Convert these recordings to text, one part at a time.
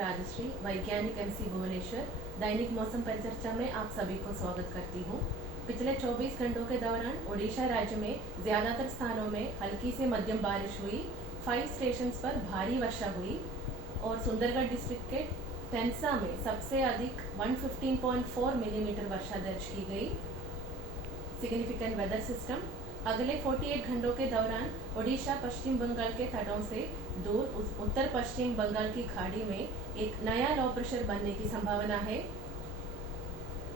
राजश्री, वैज्ञानिक एमसी भुवनेश्वर। दैनिक मौसम परिचर्चा में आप सभी को स्वागत करती हूँ। पिछले 24 घंटों के दौरान ओडिशा राज्य में ज्यादातर स्थानों में हल्की से मध्यम बारिश हुई। 5 स्टेशंस पर भारी वर्षा हुई और सुंदरगढ़ डिस्ट्रिक्ट के टेंसा में सबसे अधिक 115.4 मिलीमीटर वर्षा दर्ज की गई। Significant weather system. अगले 48 घंटों के दौरान ओडिशा पश्चिम बंगाल के तटों से दूर उत्तर पश्चिम बंगाल की खाड़ी में एक नया लो प्रेशर बनने की संभावना है।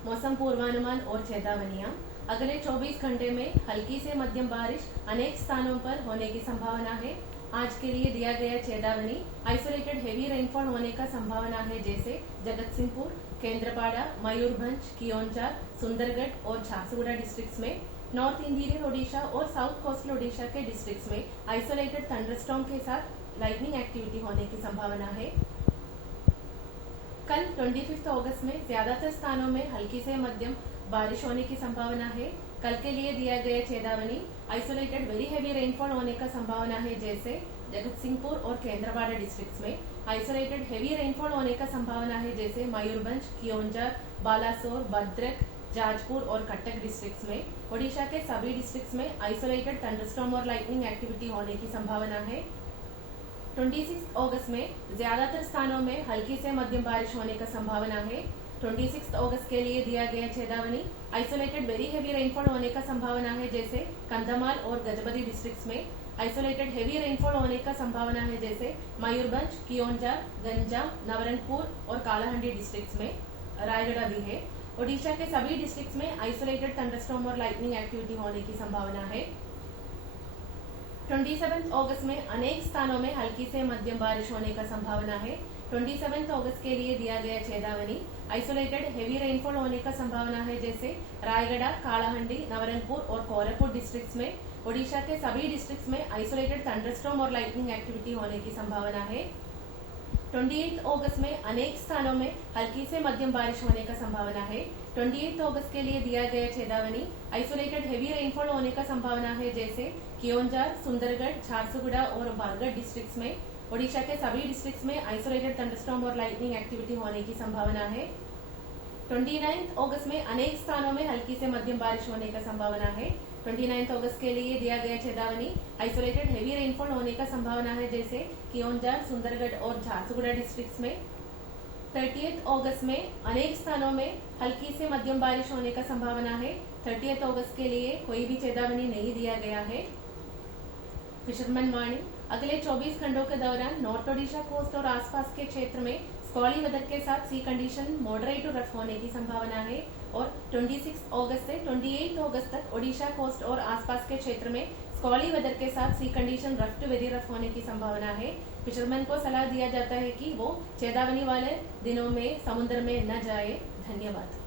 मौसम पूर्वानुमान और चेतावनियां। अगले 24 घंटे में हल्की से मध्यम बारिश अनेक स्थानों पर होने की संभावना है। आज के लिए दिया गया चेतावनी आइसोलेटेड हेवी रेनफॉल होने का संभावना है, जैसे जगतसिंहपुर, केंद्रपाड़ा, मयूरभंज, कियोंझर, सुंदरगढ़ और झारसुगुड़ा डिस्ट्रिक्ट्स में। नॉर्थ इंटीरियर ओडिशा और साउथ कोस्टल ओडिशा के डिस्ट्रिक्ट्स में आइसोलेटेड थंडरस्टॉर्म के साथ लाइटनिंग एक्टिविटी होने की संभावना है। कल 25 अगस्त में ज्यादातर स्थानों में हल्की से मध्यम बारिश होने की संभावना है। कल के लिए दिया गया चेतावनी आइसोलेटेड वेरी हैवी रेनफॉल होने का संभावना है, जैसे जगतसिंहपुर और केंद्रपाड़ा डिस्ट्रिक्ट्स में। आइसोलेटेड हेवी रेनफॉल होने का संभावना है, जैसे मयूरभंज, कियोंझर, बालासोर, भद्रक, जाजपुर और कटक डिस्ट्रिक्ट्स में। ओडिशा के सभी डिस्ट्रिक्ट्स में आइसोलेटेड थंडरस्टॉर्म और लाइटनिंग एक्टिविटी होने की संभावना है। 26 अगस्त में ज्यादातर स्थानों में हल्की से मध्यम बारिश होने का संभावना है। 26 अगस्त के लिए दिया गया चेतावनी आइसोलेटेड वेरी हेवी रेनफॉल होने का संभावना है, जैसे कंधमाल और गजपति डिस्ट्रिक्ट्स में। आइसोलेटेड हेवी रेनफॉल होने का संभावना है, जैसे मयूरभंज, कियोंझर, गंजाम, नवरंगपुर और कालाहांडी डिस्ट्रिक्ट्स में। रायगढ़ भी है। ओडिशा के सभी डिस्ट्रिक्ट्स में आइसोलेटेड थंडरस्टॉर्म और लाइटनिंग एक्टिविटी होने की संभावना है। 27 अगस्त में अनेक स्थानों में हल्की से मध्यम बारिश होने का संभावना है। 27 अगस्त के लिए दिया गया चेतावनी आइसोलेटेड हेवी रेनफॉल होने का संभावना है, जैसे रायगढ़, कालाहांडी, नवरंगपुर और कोरापुट डिस्ट्रिक्ट्स में। ओडिशा के सभी डिस्ट्रिक्ट्स में आइसोलेटेड थंडरस्टॉर्म और लाइटनिंग एक्टिविटी होने की संभावना है। 28 अगस्त में अनेक स्थानों में हल्की से मध्यम बारिश होने का संभावना है। 28 अगस्त के लिए दिया गया चेतावनी आइसोलेटेड हेवी रेनफॉल होने का संभावना है, जैसे कियोंझर, सुंदरगढ़, झारसुगुड़ा और बारगढ़ डिस्ट्रिक्ट्स में। ओडिशा के सभी डिस्ट्रिक्ट्स में आइसोलेटेड थंडरस्टॉर्म और लाइटनिंग एक्टिविटी होने की संभावना है। 29 अगस्त में अनेक स्थानों में हल्की से मध्यम बारिश होने का संभावना है। 29 अगस्त के लिए दिया गया चेतावनी आइसोलेटेड हेवी रेनफॉल होने का संभावना है, जैसे कियोंझर, सुंदरगढ़ और झारसुगुड़ा डिस्ट्रिक्ट्स में। 30 अगस्त में अनेक स्थानों में हल्की से मध्यम बारिश होने का संभावना है। 30 अगस्त के लिए कोई भी चेतावनी नहीं दिया गया है। Fisherman warning. अगले 24 घंटों के दौरान नॉर्थ ओडिशा कोस्ट और आसपास के क्षेत्र में स्क्वाली वेदर के साथ sea condition moderate to rough होने की संभावना है और 26 अगस्त से 28 अगस्त तक ओडिशा कोस्ट और आसपास के क्षेत्र में स्क्वाली वेदर के साथ sea condition rough to very rough होने की संभावना है। फिशरमैन को सलाह दिया जाता है कि वो चेतावनी वाले दिनों में समुद्र में न जाए। धन्यवाद।